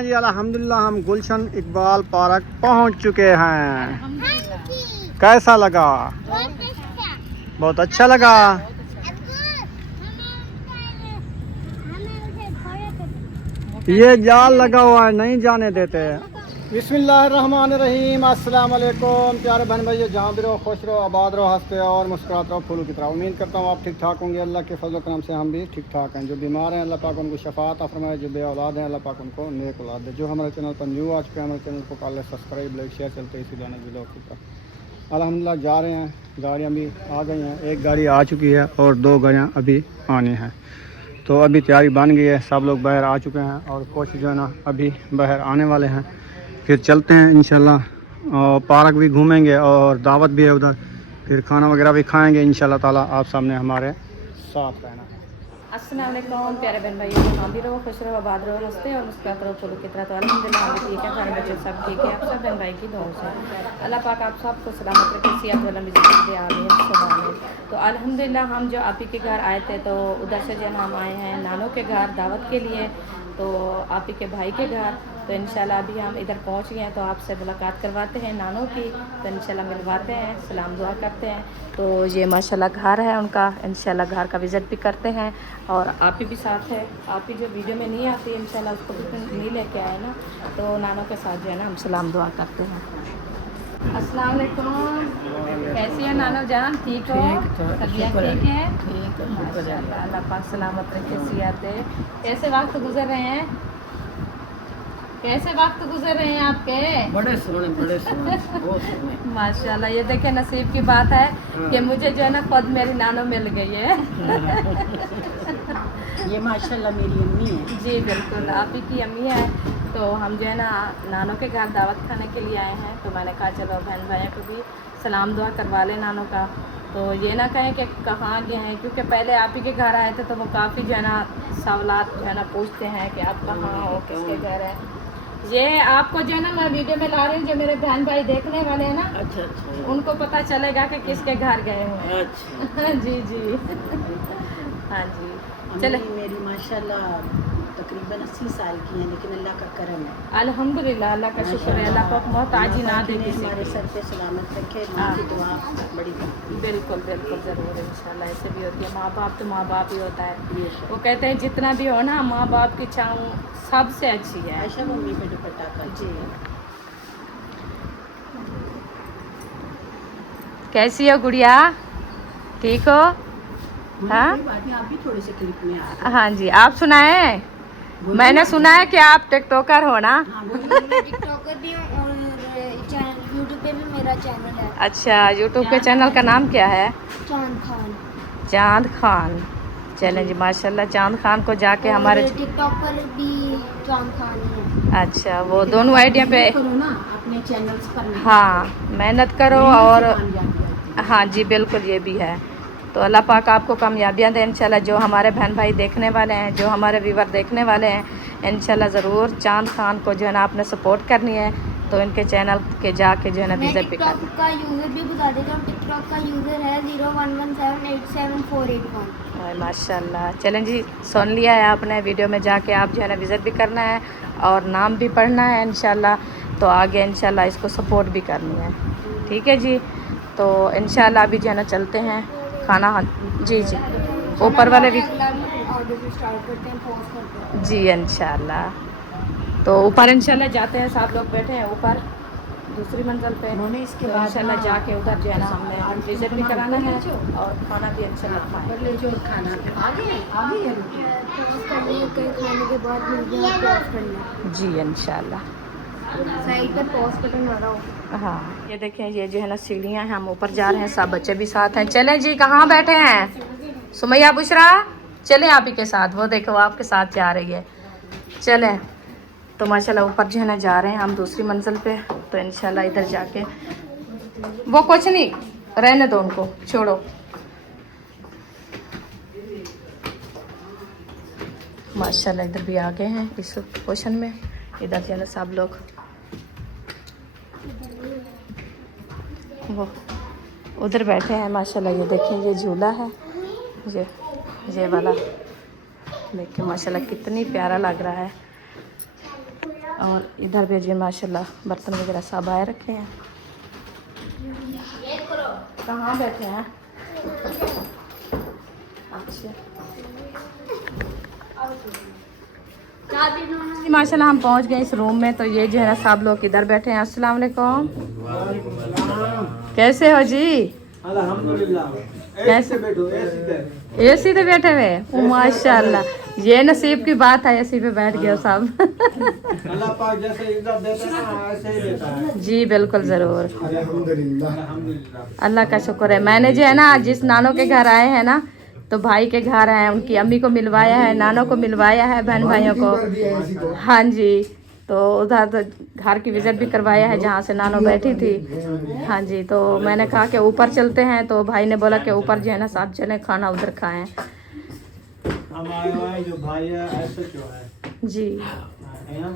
जी अल्हम्दुलिल्लाह हम गुलशन इकबाल पार्क पहुंच चुके हैं। कैसा लगा? बहुत अच्छा लगा। ये जाल लगा हुआ है, नहीं जाने देते। बिस्मिल्लाहिर्रहमानिर्रहीम। अस्सलाम वालेकुम प्यारे बहन भाइयों, जहाँ भी रहो खुश रहो, आबाद रहो, हंसते रहो और मुस्कुराते रहो फूलों की तरह। उम्मीद करता हूँ आप ठीक ठाक होंगे। अल्लाह के फजल करम से हम भी ठीक ठाक हैं। जो बीमार हैं अल्लाह पाक उनको शफात फरमाए, जो बे औलाद हैं अल्लाह पाक उनको नेक औलाद दे। जो हमारे चैनल पर न्यू आ चुके हैं, हमारे चैनल को कर ले सब्सक्राइब, लाइक शेयर, चलते इसी गाने ब्लॉग पर। अल्हम्दुलिल्लाह जा रहे हैं, गाड़ियाँ भी आ गई हैं। एक गाड़ी आ चुकी है और 2 गाड़ियाँ अभी आनी हैं। तो अभी तैयारी बन गई है, सब लोग बाहर आ चुके हैं और कुछ जो है ना अभी बाहर आने वाले हैं। फिर चलते हैं इंशाल्लाह और पार्क भी घूमेंगे और दावत भी है उधर। फिर खाना वगैरह भी खाएंगे इंशाल्लाह ताला। आप सामने हमारे साथ रहना। अस्सलाम वालेकुम प्यारे बहन भाइयों, जहाँ भी रहो खुश रहो, आबाद रहो, हंसते और मुस्कुराते रहो फूलों की तरह। तो अल्हम्दुलिल्लाह हम ठीक है, सारे बच्चे सब ठीक है। आप सब बहन भाई की दुआओं से अल्लाह पाक आप सबको सलामत रखे, सेहत वाला मिजाज दे, आमीन सुबह आमीन। तो अल्हम्दुलिल्लाह हम जो आप ही के घर आए थे, तो उधर से जो हम आए हैं नानों के घर दावत के लिए, तो आप ही के भाई के घर। तो इंशाल्लाह अभी हम इधर पहुंच गए हैं, तो आपसे मुलाकात करवाते हैं नानों की। तो इंशाल्लाह मिलवाते हैं, सलाम दुआ करते हैं। तो ये माशाल्लाह घर है उनका, इंशाल्लाह घर का विज़िट भी करते हैं। और आप ही भी साथ है, आप ही जो वीडियो में नहीं आती इंशाल्लाह उसको भी नहीं लेके आए ना, तो नानों के साथ जो है ना हम सलाम दुआ करते हैं। अस्सलाम वालेकुम, कैसी है नानो जान? ठीक हो? तबीयत ठीक है? माशाल्लाह, अल्लाह पाक सलामत रखे, सेहत दे। कैसे वक्त गुजर रहे हैं? कैसे वक्त गुजर रहे हैं आपके? बड़े सोने बहुत सोने। माशाल्लाह, ये देखे नसीब की बात है कि मुझे जो है ना खुद मेरी नानो मिल गई है। ये माशाल्लाह मेरी अम्मी है। जी बिल्कुल, आप ही की अम्मी है। तो हम जो है ना नानों के घर दावत खाने के लिए आए हैं। तो मैंने कहा चलो बहन भाइयों को भी सलाम दुआ करवा लें नानों का। तो ये ना कहें कि कहाँ गए हैं, क्योंकि पहले आप ही के घर आए थे तो वो काफ़ी जो है ना सवालात जो है ना पूछते हैं कि आप कहाँ हो, किसके घर है। ये आपको जो है ना मैं वीडियो में ला रही हूँ, जो मेरे बहन भाई देखने वाले हैं ना, अच्छा उनको पता चलेगा कि किसके घर गए हुए हैं। अच्छा। जी जी हाँ जी चले। मेरी माशाल्लाह तकरीबन 80 साल की है, लेकिन अल्लाह का करम है। अल्हम्दुलिल्लाह, अल्लाह का शुक्र है। अल्लाह पाक मोहताजी ना दे किसी हमारे की। सर पे सलामत रखे, माँ की दुआ बड़ी बिल्कुल बिल्कुल ज़रूर, इंशाल्लाह ऐसे भी होती है। माँ बाप तो माँ बाप ही होता है। वो कहते हैं जितना भी हो ना माँ बाप की छाँव सबसे अच्छी है। आयशा मम्मी पे दुपट्टा का जी, कैसी हो गुड़िया? ठीक हो? हाँ आप भी थोड़े से क्लिप में आ। हाँ जी, आप सुनाए? मैंने सुना है कि आप टिकटॉकर हो ना? मैं टिकटॉकर भी हूँ और यूट्यूब पे भी मेरा चैनल है। अच्छा, यूट्यूब के चैनल का नाम क्या है? चांद खान। चांद खान। चलें जी, माशाल्लाह चांद खान को जाके और हमारे टिकटॉक पर भी चांद खान ही है। अच्छा, वो दोनों आइडिया पे करो ना अपने चैनल्स पर। हाँ मेहनत करो और हाँ जी बिल्कुल ये भी है। तो अल्लाह पाक आपको कामयाबियाँ दें इंशाल्लाह। जो हमारे बहन भाई देखने वाले हैं, जो हमारे व्यूवर देखने वाले हैं, इंशाल्लाह ज़रूर चांद खान को जो है ना आपने सपोर्ट करनी है। तो इनके चैनल के जाके जो है ना मैं विजिट भी टिकटॉक करनी का यूज़र भी बता देता हूँ। टिकटॉक का यूज़र है 0117874481। है। माशाल्लाह, चलें जी, सुन लिया है आपने। वीडियो में जाके आप जो है ना विजिट भी करना है और नाम भी पढ़ना है इंशाल्लाह। तो आगे इंशाल्लाह इसको सपोर्ट भी करनी है, ठीक है जी। तो इंशाल्लाह अभी जो है ना चलते हैं खाना। जी जी, ऊपर वाले भी ऑडियो से स्टार्ट करते हैं, पॉज करते हैं। जी इंशाल्लाह। तो ऊपर इंशाल्लाह जाते हैं, सब लोग बैठे हैं ऊपर दूसरी मंजिल पे। उन्होंने इसके तो बाद इंशाल्लाह ना जाके उधर जो है ना हमने विजिट भी कराना है और खाना भी इंशाल्लाह खाएंगे। जो खाना आगे है पॉज करने के खाने के बाद मिल गया पॉज करना। जी इंशाल्लाह। साइड पर पॉज बटन आ रहा हो। हाँ ये देखें, ये जो है ना सीढ़ियाँ हैं, हम ऊपर जा रहे हैं, सब बच्चे भी साथ हैं। चलें जी, कहाँ बैठे हैं? सुमैया बुशरा चलें आप ही के साथ, वो देखो आपके साथ जा रही है। चलें तो माशाल्लाह ऊपर जो है ना जा रहे हैं हम दूसरी मंजिल पे। तो इंशाल्लाह इधर जाके वो कुछ नहीं, रहने दो उनको, छोड़ो। माशाल्लाह इधर भी आ गए हैं इस पोर्शन में। इधर जो है ना सब लोग वो उधर बैठे हैं माशाल्लाह। ये देखें, ये झूला है, ये वाला देखें माशाल्लाह कितनी प्यारा लग रहा है। और इधर भी जी माशाल्लाह बर्तन वगैरह सब आए रखे हैं। कहाँ बैठे हैं? अच्छा माशाल्लाह हम पहुंच गए इस रूम में। तो ये जो है ना सब लोग इधर बैठे हैं। अस्सलाम वालेकुम, कैसे हो जी? कैसे बैठो एसी पे बैठे हुए? ओ माशाल्लाह, ये नसीब की बात है, एसी पे बैठ गए सब। अल्लाह पाक जैसे इज्जत देता है ना ऐसे ही देता है। जी बिल्कुल ज़रूर, अल्हम्दुलिल्लाह। अल्लाह का शुक्र है। मैंने जो है ना जिस नानों के घर आए हैं ना, तो भाई के घर आए, उनकी अम्मी को मिलवाया है, नानों को मिलवाया है, बहन भाइयों को। हाँ जी, तो उधर तो घर की विजिट भी करवाया है जहाँ से नानो बैठी थी। हाँ जी, तो मैंने कहा कि ऊपर चलते हैं, तो भाई ने बोला कि ऊपर जो है ना साथ चलें, खाना उधर खाएं। हम आए हुए हैं जो भाई है ऐसे क्यों है जी, है ना?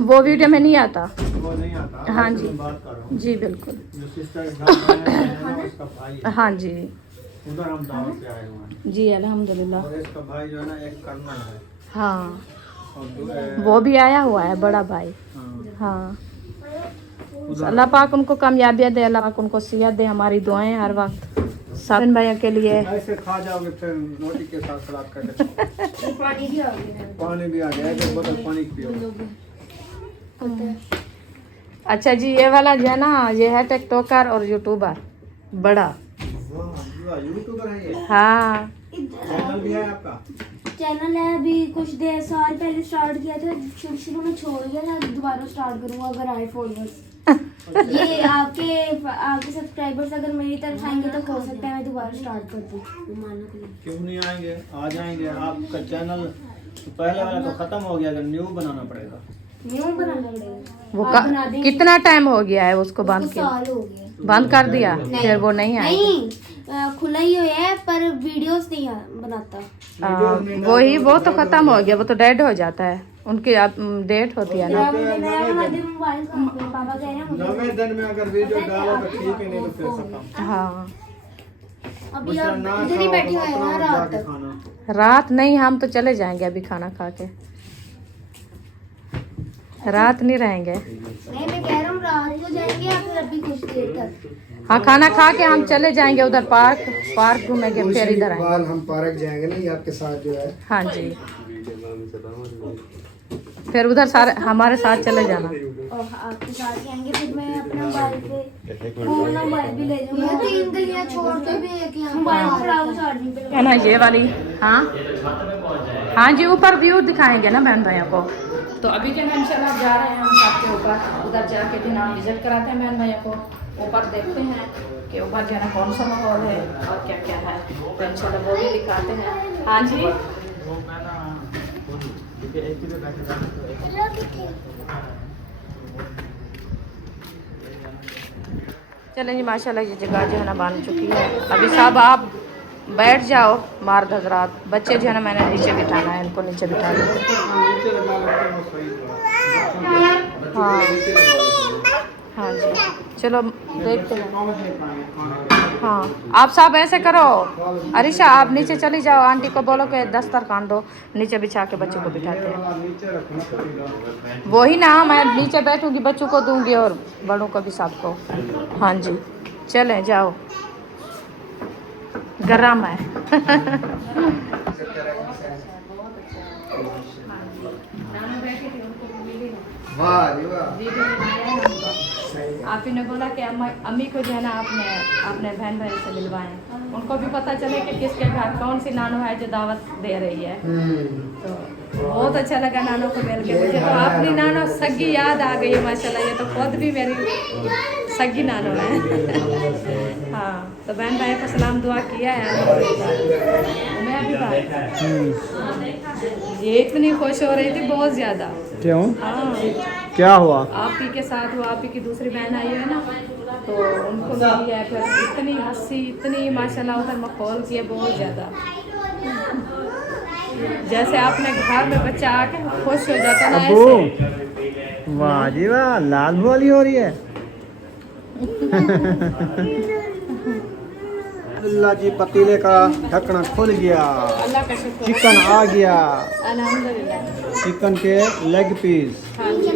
वो वीडियो में नहीं आता। वो नहीं आता। हाँ जी, बात कर रहा हूँ जी बिल्कुल। जो सिस्टर घर में है ना उसका भाई है। हाँ जी, उधर हम दावत पे आए हुए हैं। जी अल्हम्दुलिल्लाह। और इसका भाई जो है ना एक कर्नल है। हाँ, और वो भी आया हुआ है बड़ा भाई। हाँ। हाँ, अल्लाह पाक उनको कामयाबियाँ दे, अल्लाह पाक उनको सेहत दे। हमारी दुआएं हर वक्त साबिन भैया के लिए। ऐसे खा जाओगे फिर रोटी के साथ सलाद करके। पानी भी आ गया पानी भी आ गया, एक बोतल पानी पियो। अच्छा जी, ये वाला जो है ना, ये है टिकटॉकर और यूट्यूबर बड़ा। यूट्यूबर है ये? हाँ, चैनल भी है आपका? चैनल है, अभी कुछ देर साल पहले स्टार्ट किया था, शुरू में छोड़ दिया था, दोबारा स्टार्ट करूंगा अगर आए फॉलोअर्स। ये आपके सब्सक्राइबर्स अगर मेरी तरफ आएंगे तो हो सकता है मैं दोबारा स्टार्ट कर दूँ। क्यों नहीं आएंगे? आ जाएंगे। आपका चैनल तो पहले वाला तो खत्म हो गया, अगर न्यू बनाना पड़ेगा। न्यू बनाना पड़ेगा। वो आप बना देंगे? कितना टाइम हो गया है उसको बंद उसको किया? साल हो गया। बंद कर दिया? फिर वो नहीं आएगी? नहीं, खुला ही हुआ है पर वीडियोस नहीं बनाता। वही, वो तो खत्म हो गया, वो तो डेड हो जाता है, उनकी डेट होती है ना। नया बना दे मोबाइल का, पापा कह रहे हैं मुझे। 90 दिन में अगर वीडियो डालो तो ठीक है, नहीं तो फिर खत्म। हाँ, अभी आप इधर ही बैठे हुए हैं ना रात तक। खाना रात नहीं, हम तो चले जाएंगे अभी खाना खा के, रात नहीं रहेंगे। नहीं, मैं कह रहा हूँ रात को जाएंगे या फिर अभी कुछ देर तक। हाँ, खाना खा के हम चले जाएंगे उधर पार्क घूमेंगे, फिर इधर आएंगे। हम पार्क जाएंगे ना, ये आपके साथ जो है। हाँ जी, फिर उधर सारे हमारे साथ चले जाना। और आपके साथ ही आएंगे, फिर मैं अपने मोबाइल पे मोबाइल भी ले जाऊंगा। 3 गलियां छोड़ के भी एक यहाँ मोबाइल खराब चार्जिंग पे है ना ये वाली। हाँ हाँ जी, ऊपर व्यू दिखाएंगे ना बहन भाइयों को। तो अभी जो है इंशाल्लाह जा रहे हैं हम छत के ऊपर, उधर जाके भी ना विजिट कराते हैं बहन भाइयों को। ऊपर देखते हैं कि ऊपर जो है ना कौन सा माहौल है और क्या क्या है, तो इंशाल्लाह वो भी दिखाते हैं। हाँ जी, चलें जी, माशाल्लाह ये जगह जो है ना बन चुकी है। अभी सब आप बैठ जाओ मर्द हजरात, बच्चे जो है ना मैंने नीचे बिठाना है, इनको नीचे बिठा दो। हाँ हाँ जी, चलो देखते हैं। हाँ, आप सब ऐसे करो, अरिशा आप नीचे चली जाओ, आंटी को बोलो कि दस्तरखान दो, नीचे बिछा के बच्चों को बिठाते हैं। वही ना, मैं नीचे बैठूंगी, बच्चों को दूंगी और बड़ों को भी सबको। हाँ जी, चलें जाओ, गरम है। आप ही ने बोला कि अम्मी को जो है ना अपने बहन भाई से मिलवाएं, उनको भी पता चले कि किसके घर कौन सी नानो है जो दावत दे रही है। तो बहुत अच्छा लगा नानो को मिल के। मुझे तो अपनी नानो सगी याद आ गई है माशाल्लाह, ये तो खुद भी मेरी सगी नानो है। हाँ, तो बहन भाई को सलाम दुआ किया है। मैं भी ये इतनी खुश हो रही थी, बहुत ज़्यादा। क्यों? हाँ, क्या हुआ? आप ही के साथ हुआ, आप ही की दूसरी बहन आई है ना, तो उनको मिली है, फिर इतनी हंसी, इतनी माशाल्लाह उधर मखौल की है, बहुत ज़्यादा। जैसे आपने घर में बच्चा आके खुश हो जाता ना, ऐसे। वाह जी वाह, लाल वाली हो रही है। अल्लाह जी पतीले का ढक्कन खुल गया, अल्लाह का शुक्र। चिकन आ गया, अल्हम्दुलिल्लाह। चिकन के लेग पीस। हाँ जी।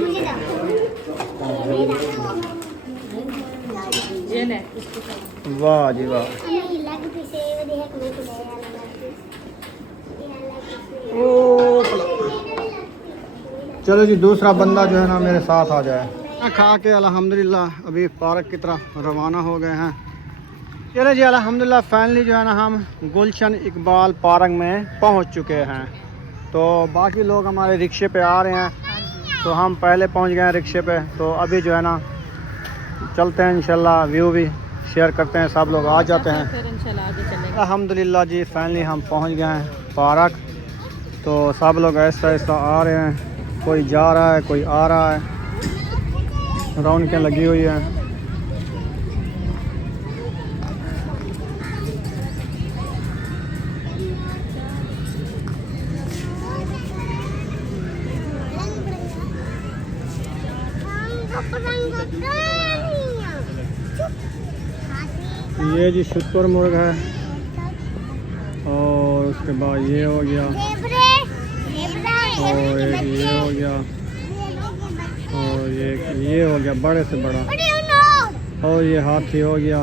ये ले। वाह जी वाह। ओ चलो जी दूसरा बंदा जो है ना मेरे साथ आ जाए। खा के अल्हम्दुलिल्लाह अभी पार्क की तरफ रवाना हो गए हैं। चलो जी अल्हम्दुलिल्लाह फाइनली जो है ना हम गुलशन इकबाल पार्क में पहुंच चुके हैं। तो बाकी लोग हमारे रिक्शे पे आ रहे हैं, तो हम पहले पहुंच गए हैं रिक्शे पे। तो अभी जो है ना चलते हैं, इंशाल्लाह व्यू भी शेयर करते हैं, सब लोग आ जाते हैं। फिर इंशाल्लाह आगे चलेंगे। अल्हम्दुलिल्लाह जी फाइनली हम पहुंच गए हैं पार्क। तो सब लोग ऐसा ऐसा आ रहे हैं, कोई जा रहा है कोई आ रहा है, रौनकें लगी हुई हैं। ये जी शुतुरमुर्ग है, और उसके बाद ये हो गया, और एक ये हो गया, और ये हो गया बड़े से बड़ा, और ये हाथी हो गया।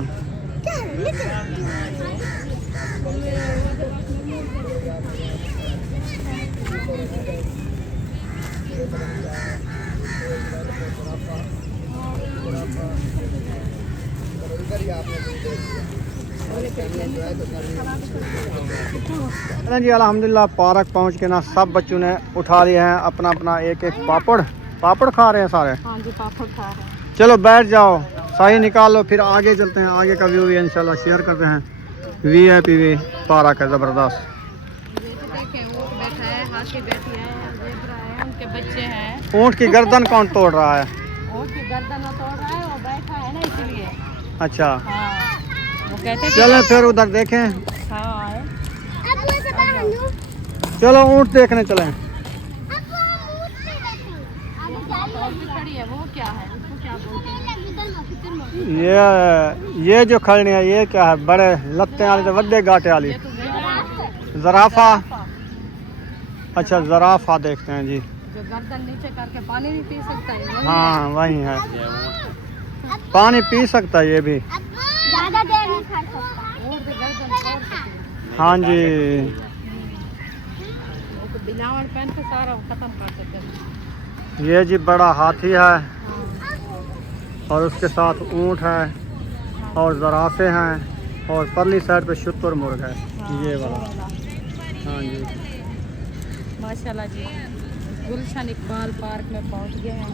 जी अल्हम्दुलिल्लाह पार्क पहुंच के ना सब बच्चों ने उठा लिए हैं अपना अपना एक एक पापड़ खा रहे हैं सारे। हाँ जी पापड़ खा रहे हैं। चलो बैठ जाओ, सही निकाल लो, फिर आगे चलते हैं। आगे का व्यू भी इंशाल्लाह शेयर करते हैं। VIP भी पार्क है ज़बरदस्त। देखें वो बैठा है, हाथी बैठी है, ज़ेबरा है, उनके बच्चे हैं। ऊँट की गर्दन कौन तोड़ रहा है? ऊँट की गर्दन वो तोड़ रहा है, वो बैठा है ना इसलिए। अच्छा हाँ वो कहते चलें फिर उधर देखें। हाँ आए। चलो ऊँट देखने चलें। खड़ी है वो क्या है, उसको क्या बोलते हैं? ये जो खड़े हैं ये क्या है? बड़े लत्ते वाली तो वड्डे गाटे वाली ये तो ज़राफ़ा। अच्छा ज़राफ़ा देखते हैं जी। जो गर्दन नीचे करके पानी भी पी सकता है वही हाँ वही है, पानी पी सकता है ये भी। ज़्यादा देर नहीं खा सकता। और भी गर्दन तोड़ सकती है। हाँ जी वो तो बिलावट पहन के सारा खत्म कर सकते हैं। ये जी बड़ा हाथी है, और उसके साथ ऊँट है, और ज़राफ़े हैं, और परली साइड पे शुतुरमुर्ग है ये वाला। हाँ जी माशाल्लाह जी गुलशन इकबाल पार्क में पहुंच गए हैं।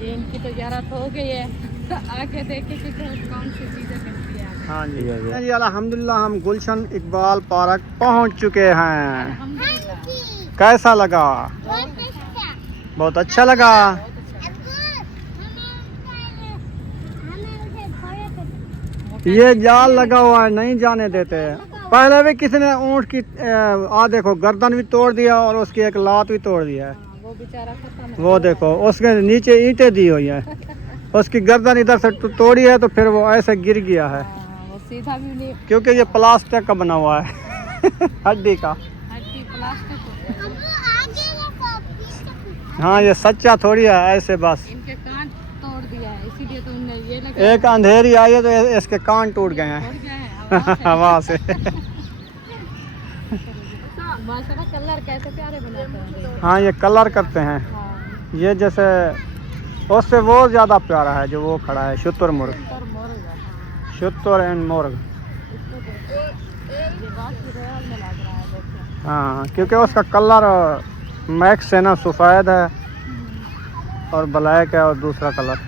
ये इनकी तो ज़्यारत हो गई है, आके देखे कि कौन सी चीज़ें मिलती हैं। हाँ जी अल्हम्दुलिल्लाह हम गुलशन इकबाल पार्क पहुंच चुके हैं। अल्हम्दुलिल्लाह कैसा लगा? बहुत अच्छा लगा। ये जाल लगा हुआ है, नहीं जाने देते। पहले भी किसी ने ऊँट की देखो गर्दन भी तोड़ दिया, और उसकी एक लात भी तोड़ दिया है। वो बेचारा खत्म है। वो देखो उसके नीचे ईंटें दी हुई हैं, उसकी गर्दन इधर से तोड़ी है, तो फिर वो ऐसे गिर गया है, वो सीधा भी नहीं, क्योंकि ये प्लास्टिक का बना हुआ है हड्डी का। हड्डी प्लास्टिक हो गया। हाँ ये सच्चा थोड़ी है ऐसे बस। इनके कान तोड़ दिया है, इसीलिए तो उनने ये लगा एक अंधेरी आई है तो इसके कान टूट गए हैं तोड़ गया है हवा से। माशाल्लाह कलर कैसे प्यारे बनाते हैं। हाँ ये कलर करते हैं, हाँ ये जैसे उससे वो ज़्यादा प्यारा है जो वो खड़ा है, शुतुरमुर्ग, पर मोर शुतुर एंड मुर्ग। ये बात भी रोयल में लग रहा है देखिए। हाँ क्योंकि उसका कलर मैक्स है ना, सफ़ेद है और ब्लैक है, और दूसरा कलर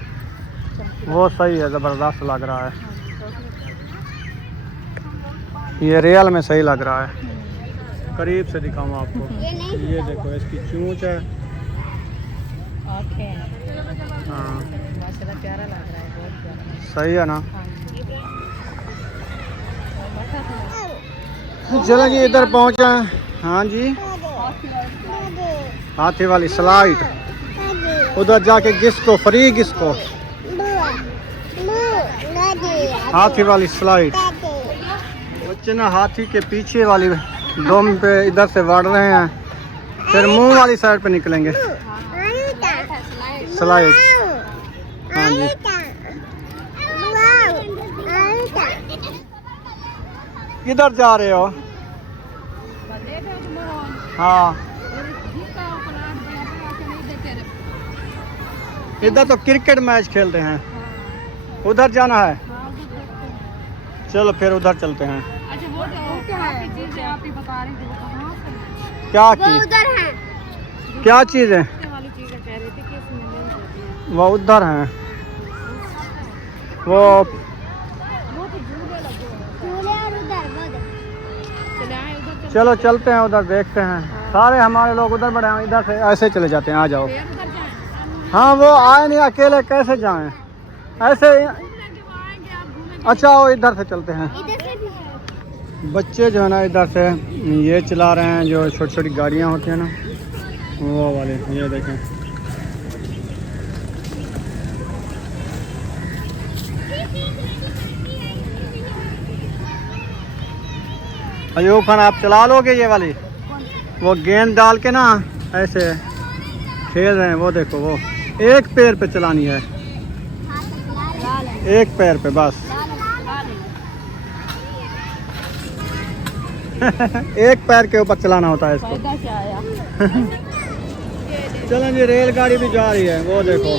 वो सही है, ज़बरदस्त लग रहा है। ये रियल में सही लग रहा है। करीब से दिखाऊँ आपको, ये देखो इसकी चोंच है। ओके हाँ माशाल्लाह प्यारा लग रहा है, बहुत प्यारा। सही है ना। हाँ जी चलो जी इधर पहुँचे हैं। हाँ जी हाथी वाली स्लाइड, उधर जाके किसको फ्री, किसको हाथी वाली स्लाइड। बच्चे ना हाथी के पीछे वाली डोम पे इधर से बढ़ रहे हैं, फिर मुंह वाली साइड पे निकलेंगे। स्लाइड। हाँ जी। किधर जा रहे हो? हाँ, इधर तो क्रिकेट मैच खेलते हैं, उधर जाना है। चलो फिर उधर चलते हैं। अच्छा वो क्या चीज़ है आप ही बता रहे थे, वो कहाँ से? क्या वो चीज? उधर है। क्या चीज़ है? वाली चीज़ कह रहे थे कि इसमें नहीं होती है। वो उधर हैं, वो झूले और उधर वो उधर। चले आए उधर, चलो चलते हैं उधर, देखते हैं। सारे हमारे लोग उधर बढ़े हैं, इधर से ऐसे चले जाते हैं। आ जाओ। फिर उधर जाए। हाँ, वो आए नहीं, अकेले कैसे जाएं ऐसे। अच्छा वो इधर से चलते हैं। इधर से भी है। बच्चे जो है ना इधर से ये चला रहे हैं, जो छोटी छोटी गाड़ियाँ होती हैं ना, वो वाले। ये देखें, अयूब खान आप चला लोगे ये वाली? वो गेंद डाल के ना ऐसे खेल रहे हैं, वो देखो, वो एक पैर पे चलानी है, एक पैर पे बस। एक पैर के ऊपर चलाना होता है इसको। फायदा क्या आया? चलें जी, रेलगाड़ी भी जा रही है, वो देखो।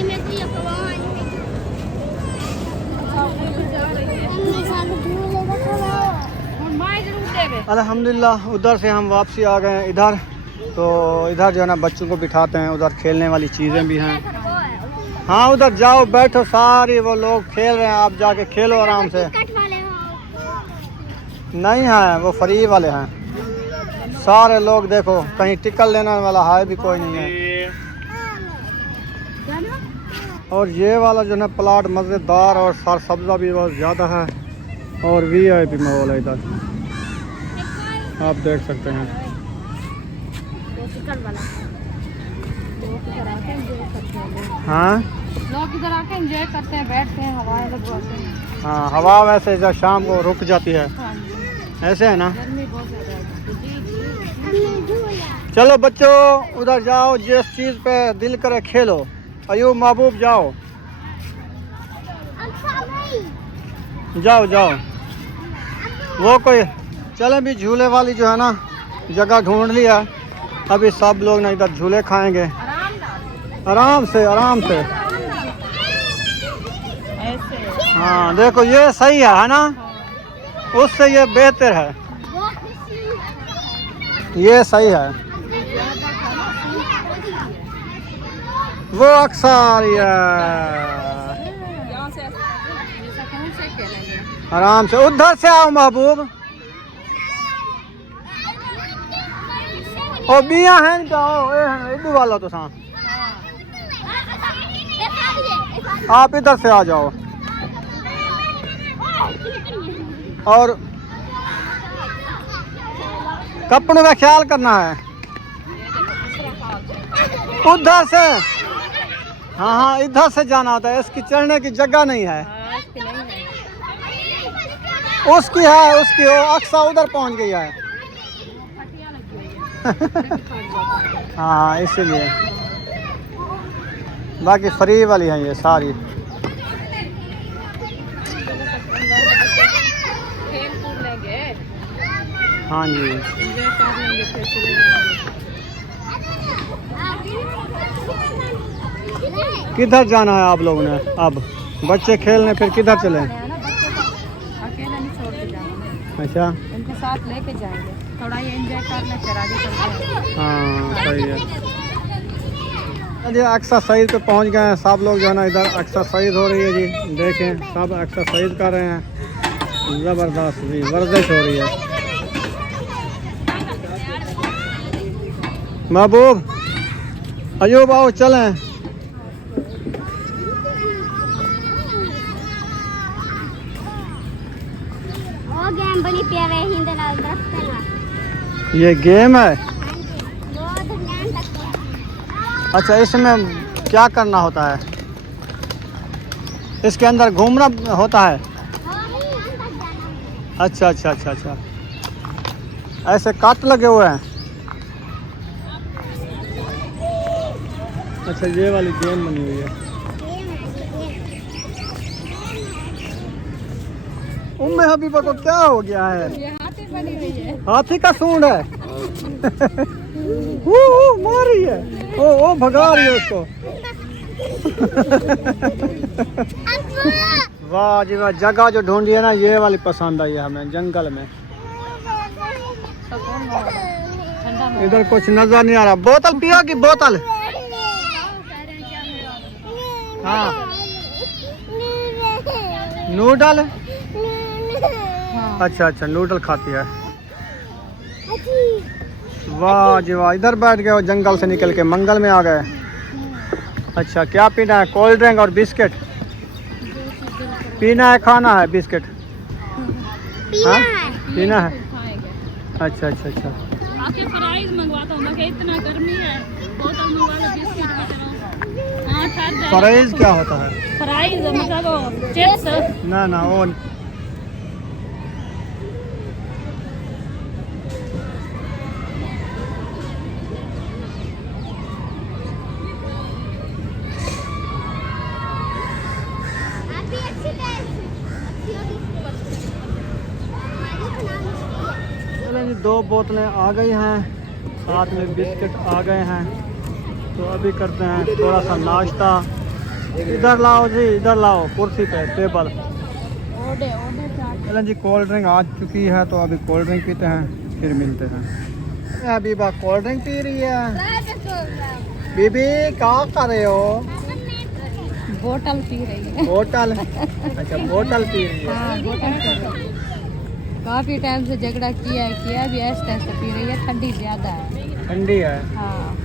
अल्हम्दुलिल्लाह उधर से हम वापसी आ गए हैं इधर। तो इधर जो है ना बच्चों को बिठाते हैं, उधर खेलने वाली चीज़ें भी हैं। हाँ उधर जाओ, बैठो, सारी वो लोग खेल रहे हैं, आप जाके खेलो आराम से। नहीं है, वो फ्री वाले हैं सारे लोग। देखो कहीं टिकट लेने वाला है भी कोई नहीं है। और ये वाला जो है ना प्लाट मज़ेदार और सर सब्ज़ा भी बहुत ज़्यादा है, और VIP माहौल है इधर, आप देख सकते हैं। हाँ लोग इधर आके एंजॉय करते हैं, बैठते हैं, हवाएं लगवाते हैं। हाँ, हवा वैसे जब शाम को रुक जाती है, हाँ जी, ऐसे है ना। गर्मी बहुत ज़्यादा है। चलो बच्चों उधर जाओ, जिस चीज़ पे दिल करे खेलो। अयूब महबूब जाओ, जाओ जाओ। वो कोई चले भी, झूले वाली जो है ना जगह ढूंढ लिया। अभी सब लोग ना इधर झूले खाएंगे आराम से, आराम से। ऐसे हाँ देखो ये सही है ना, उससे ये बेहतर है, ये सही है। वो अक्सर ये यहाँ से सुकून से खेलेंगे। आराम से। उधर से आओ महबूब। ओ बिया हैं इधर वाला तो सा, आप इधर से आ जाओ। और कपड़ों का ख्याल करना है उधर से। हाँ हाँ, इधर से जाना होता है, इसकी चढ़ने की जगह नहीं है। उसकी है, उसकी वो अक्सा उधर पहुंच गई है। हाँ इसीलिए, बाकी फ्री वाली है ये सारी। खेल कूद लेंगे, हाँ जी। एंजॉय कर लेंगे, फिर चले जाएंगे। किधर जाना है आप लोगों ने? अब बच्चे खेलने, फिर किधर चले? अकेला नहीं छोड़ के जाना, अच्छा उनके साथ लेके जाएंगे, थोड़ा ये एंजॉय कर लें, फिर आगे चलते हैं। हाँ सही है। जी एक्सरसाइज पे पहुंच गए हैं सब लोग जो है ना, इधर एक्सरसाइज हो रही है जी। देखें सब एक्सरसाइज कर रहे हैं, ज़बरदस्त जी, वर्जिश हो रही है। महबूब अयूब आओ चलें। गेम बनी प्यारे हिंदला ये गेम है? अच्छा, इसमें क्या करना होता है? इसके अंदर घूमना होता है? अच्छा अच्छा अच्छा अच्छा। ऐसे काट लगे हुए हैं। अच्छा ये वाली गेम बनी हुई है। उम्मे हबीबा को क्या हो गया है? ये हाथी बनी हुई है। हाथी का सूंड है। मार रही है। ओ भगा रही है उसको। वाह जी वाह, जगह जो ढूंढी है ना ये वाली पसंद आई है हमें, जंगल में। इधर कुछ नजर नहीं आ रहा। बोतल पियोगी? बोतल? हाँ नूडल। अच्छा अच्छा नूडल खाती है। वाह जी वाह, इधर बैठ गए और जंगल से निकल के मंगल में आ गए। अच्छा क्या पीना है? कोल्ड ड्रिंक और बिस्किट पीना है, खाना है बिस्किट? हाँ पीना है। अच्छा अच्छा अच्छा। आके फ्राइज मंगवाता हूँ, मैं इतना गर्मी है, बोतल मंगवा लो बिस्किट की तरह। हाँ ठहर जाए। फ्राइज क्या होता है? फ्राइज मतलब चिप्स। ना ना वो चलें जी, 2 बोतलें आ गई हैं, साथ में बिस्किट आ गए हैं। तो अभी करते हैं थोड़ा सा नाश्ता। इधर लाओ जी, इधर लाओ कुर्सी पे टेबल। चलें जी, कोल्ड ड्रिंक आ चुकी है तो अभी कोल्ड ड्रिंक पीते हैं, फिर मिलते हैं। अभी बा कोल्ड ड्रिंक पी रही है। बीबी क्या कर रहे हो? बोतल पी रही है। बोतल? अच्छा बोतल पी रही है। हाँ बोतल पी रही है। काफी टाइम से झगड़ा किया भी ऐसे ऐसे पी रही है, ठंडी ज्यादा है। ठंडी है। हाँ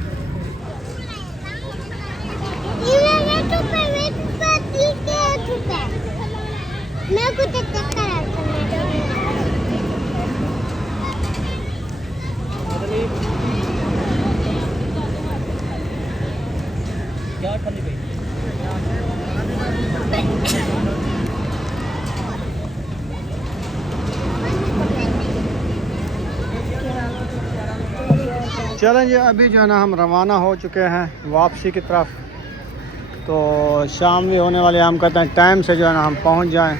चलें जी, अभी जो है ना हम रवाना हो चुके हैं वापसी की तरफ। तो शाम भी होने वाली है, हम कहते हैं टाइम से जो है ना हम पहुंच जाएं।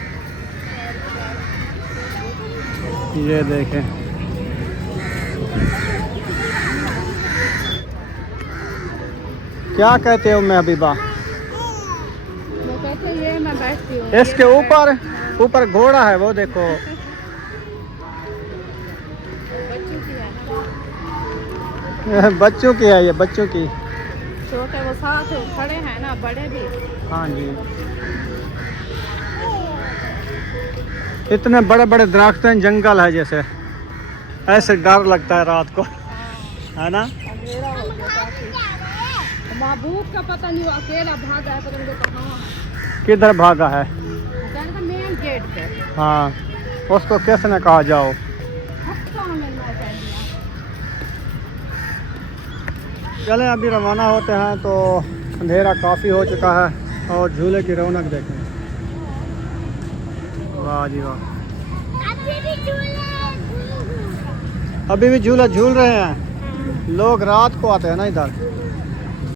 ये देखें क्या कहते हो मैं हबीबा? वो कहते हैं ये मैं बैठती हूँ। इसके ऊपर घोड़ा है, वो देखो। बच्चों की है ये, बच्चों की। छोटे वो साथ खड़े हैं ना, बड़े भी। हाँ जी, इतने बड़े बड़े दरख्त हैं, जंगल है जैसे, ऐसे डर लगता है रात को, है ना? अंधेरा हो गया काफी। महबूब का पता नहीं, वो अकेला भागा है, पता नहीं कहाँ। किधर भागा है? मेन गेट पे। हाँ उसको किसने कहा जाओ? चलें अभी रवाना होते हैं। तो अंधेरा काफ़ी हो चुका है और झूले की रौनक देखें। वाह जी वाह, अभी भी झूला झूल रहे हैं लोग। रात को आते हैं ना इधर।